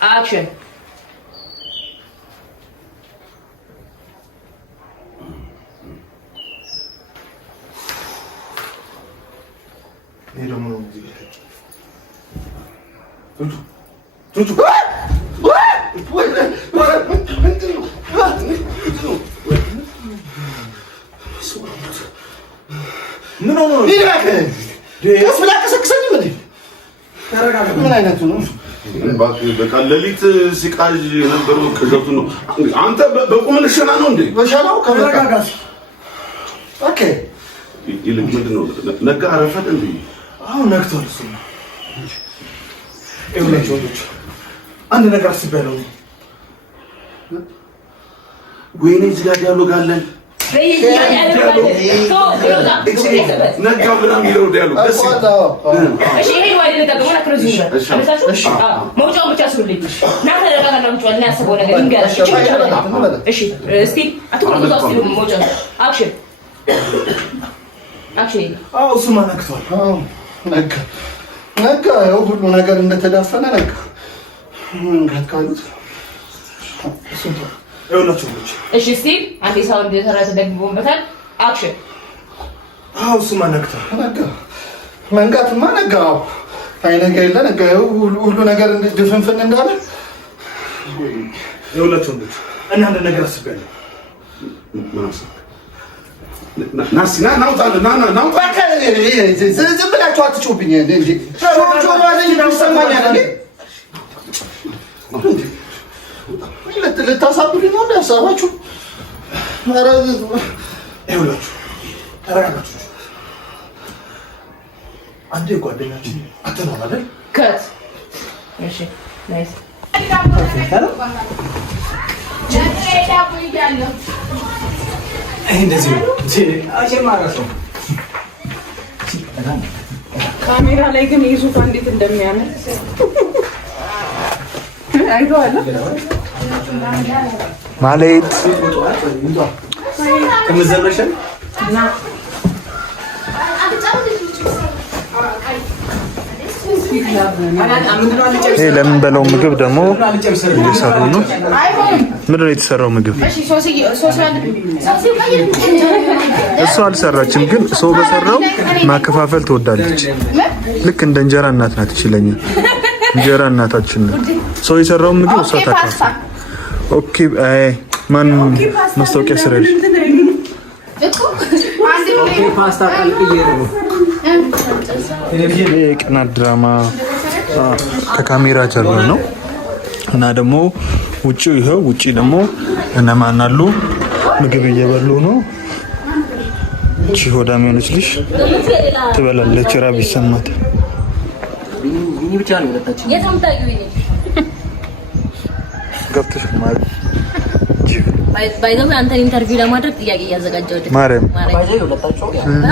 Action. በቃ ሌሊት ሲቃዥ የነበረው ቅዠቱ ነው። አንተ በቁም ልሸና ነው እንዴ? በሻላው ከመረጋጋት ኦኬ። ይልቅ ምንድን ነው ነጋ አረፈደ እንዴ? አሁን ነግቷል። እሱ ወንዶች አንድ ነገር አስቤያለሁ። ወይኔ እዚህ ጋር ዲያሎግ አለን። ነጋ ምናምን የሚለው ዲያሎግ ደስ መውጫውን ብቻ ስሩልኝ። ና ተረጋጋ። እና ያሰበው ነገር ይንገራሽ። እሺ እስቲ አትቆርጡ። መውጫ አክሽን አክሽን። አዎ እሱማ ነግቷል። ነጋ ያው ሁሉ ነገር እንደተዳፈነ ነጋ። ምን ካሉት ይኸውላችሁ ልጅ። እሺ እስቲ አንዴ ሳውንድ የተራ ተደግሞበታል። አክሽን። አዎ እሱማ ነግቷል። ነጋ መንጋትማ ነጋ። አይነጋ የለ ነጋ። ሁሉ ነገር ድፍንፍን እንዳለ ይኸውላችሁ ልጅ። እና አንድ ነገር አስቤያለሁ። ዝም ብላችሁ አትጮህብኝ እንጂ ልታሳብዱኝ ነው ሀሳባችሁ። ይኸውላችሁ ተረጋጋችሁ። አንዴ ጓደኛችን አትነው አይደል? ከት እሺ ናይስ እንደዚህ ካሜራ ላይ ግን ይዙት እንዴት እንደሚያምር አይተዋለሁ። ማለት ከመዘመርሽን ይሄ ለምን በለው ምግብ ደግሞ እየሰሩ ነው። ምንድን ነው የተሰራው ምግብ? እሱ አልሰራችም፣ ግን ሰው በሰራው ማከፋፈል ትወዳለች። ልክ እንደ እንጀራ እናት ናት። ይችላል እንጀራ እናታችን ነው። ሰው የሰራው ምግብ እሷ ታካፍል። ኦኬ ማን ማስታወቂያ ስራልሽ? ኦኬ ፓስታ ቀልቅዬ ነው። የቅናት ድራማ ከካሜራ ጀርባ ነው እና ደግሞ ውጪው ይኸው ውጪ ደግሞ እነማን አሉ? ምግብ እየበሉ ነው። እቺ ሆዳም የሆነች ልጅ ትበላለች። ራብ ይሰማት። ገብተሽ ማለት ባይዘው አንተን ኢንተርቪው ለማድረግ ጥያቄ እያዘጋጀው ነው። ማርያም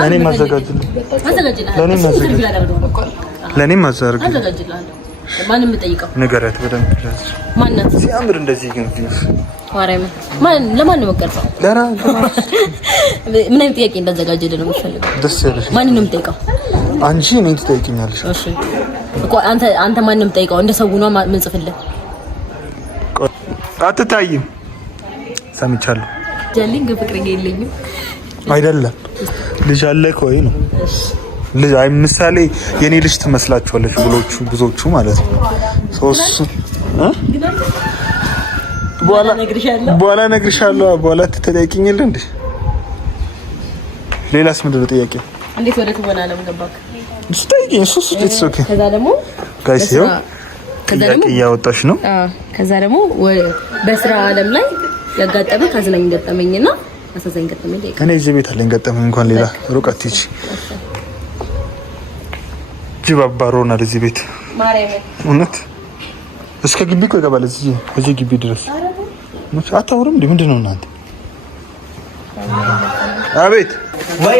ለኔ ማዘጋጅልኝ ለኔ ማዘጋጅልኝ ማንም የምጠይቀው ንገረት በደንብ ማንነት ሲያምር እንደዚህ ግን ማርያም ለማን ነው መቀርጸው? ምን አይነት ጥያቄ እንዳዘጋጀልህ ነው የምፈልገው? ደስ ያለሽ ማንን ነው የምጠይቀው? አንቺ እኔን ትጠይቂኛለሽ። እሺ እኮ አንተ ማንን ነው የምጠይቀው? እንደ ሰው ነው ምን ጽፍልህ? አትታይም ሰምቻለሁ። ጀሊንግ ፍቅረኛ የለኝም አይደለም ልጅ አለ ቆይ ነው ልጅ አይ ምሳሌ የኔ ልጅ ትመስላችኋለች ብዙዎቹ ማለት ነው። ሶስቱ በኋላ ነግርሻለሁ። በኋላ ትጠይቂኛለሽ እንዴ? ሌላስ ምንድን ነው ጥያቄው? እንዴት ወደ ትወና ዓለም ገባክ? ስጠይቂኝ። እሱስ it's okay። ከዛ ደግሞ ጋይስ ይኸው ጥያቄ እያወጣሽ ነው። ከዛ ደግሞ በስራ ዓለም ላይ ያጋጠመኝ ካዝናኝ ገጠመኝና አሳዛኝ ገጠመኝ ላይ እኔ እዚህ ቤት አለኝ ገጠመኝ እንኳን ሌላ ሩቀት ይቺ ጅብ አባሮናል እዚህ ቤት ማርያም እውነት እስከ ግቢ እኮ ይገባል። እዚህ ግቢ ድረስ አታውሩም እንዴ? ምንድን ነው እናንተ? አቤት ወይ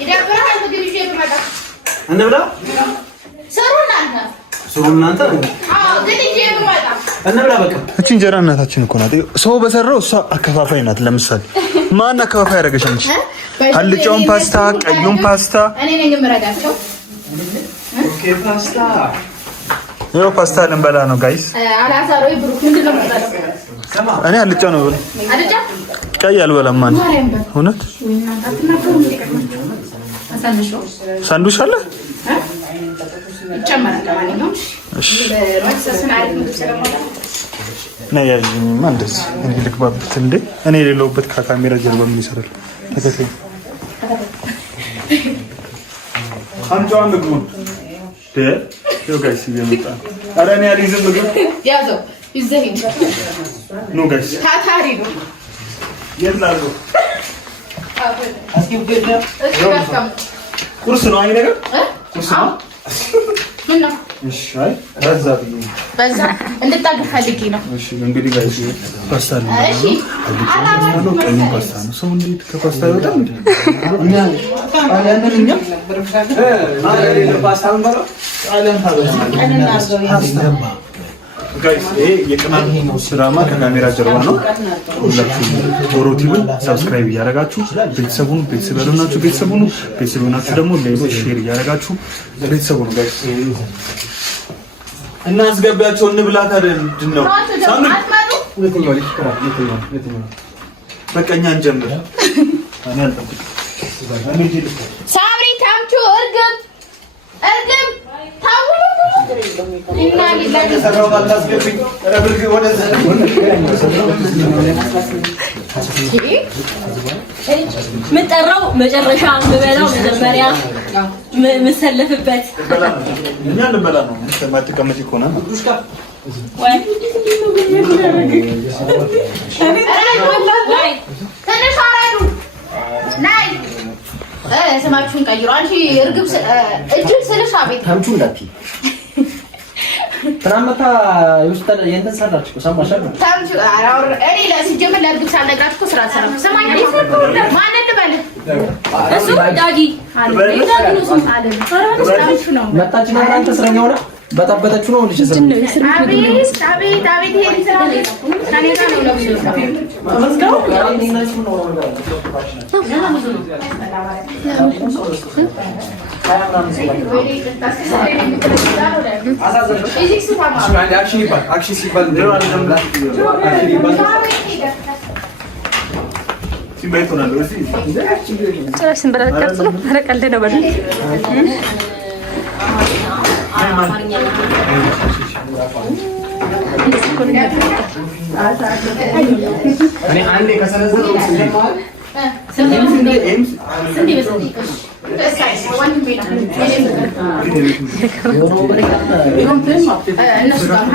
ይደብራል። ምግብ ይዤ ብመጣ እንብላ ስሩ እናንተ ግን ይዤ ብመጣ እንብላ በቃ። እቺ እንጀራ እናታችን እኮ ናት። ሰው በሰራው እሷ አከፋፋይ ናት። ለምሳሌ ማን አከፋፋይ ያደረገሽ አንቺ? አልጫውን ፓስታ፣ ቀዩን ፓስታ እኔ ነኝ የምረጋቸው። ይኸው ፓስታ ልንበላ ነው ጋይስ። አላዛሮ ብሩክ ምንድን ነው የምትበላው? እኔ አልጫ ነው ብሎ አልጫ ቀይ አልበላም። ማን እውነት ሳንዱች አለ ይጨመራል። ለማንኛውም እሺ መክሰስን አሪፍ ምግብ ስለማለት ነይ ያዥኝማ እንደዚህ እኔ ልግባበት እንዴ እኔ የሌለሁበት ከካሜራ ጀርባ ምን ይሰራል? ተከታይ አንቺው ምግቡን ዮ ጋይስ እየመጣ ኧረ እኔ አልይዝም ምግብ ያዘው ይዘህ ሂድ። ኖ ጋይስ ታታሪ ነው። የት ላድርገው? ቁርስ ነው አይ ነገር ቁርስ ነው። ምን ነው? እሺ አይ በዛ ብዬ በዛ እንድታግር ፈልጌ ነው። እሺ እንግዲህ ጋይስ ፓስታ ነው። እሺ አላማው ቀኝ ፓስታ ነው። ሰው እንዴት ከፓስታ ይወጣል እንዴ? እኛ ጣሊያንን እኛ ፓስታ ነው ባለው ጣሊያን ታበዛ ጋይስ ይሄ የቅናት ድራማ ከካሜራ ጀርባ ነው። ሁላችሁም ቶሮቲውን ሰብስክራይብ እያደረጋችሁ ቤተሰቡን ቤተሰቡናችሁ ቤተሰቡናችሁ ደግሞ ሌሎች ሼር እያደረጋችሁ ቤተሰቡን ጋይስ እናስገባቸው እንብላት አይደል? ምንድነው ሳምሪ ሁለተኛው በቀኛ እንጀምር። እኔ አልጠብቅም። ሳምሪ ታምቹ እርግብ ታውሉ እና ሊላጅ ሰራው አታስገብኝ። ረብርግ ወደዛ ምጠራው መጨረሻ ምበላው መጀመሪያ ምሰለፍበት እኛ ልበላ ነው። ማትቀመጪ ከሆነ ወይ ትንሽ አራዱ ናይ ስማችሁን ቀይሩ። አንቺ እርግብ እጅል ስልሽ አቤት ታምቹ እንዳትዪ ትናንት ይወስዳል የእንትን ሰራች እኮ ሰማሽ አይደል? ታምቹ አራውር እኔ ለሲጀመር ለእርግብ ሳልነግራችሁ እኮ ስራ አልሰራም። ሰማኝ ማንን ልበል? እሱ ዳጊ መጣች ነው አንተ እስረኛ ሆና በጣበጠችው ነው ልጅ ስራ አቤት ይሄን ስራ ከኔ ጋር ነው ለምሳሌ እኔ አንዴ ከሰነዘረው እነሱ ጋር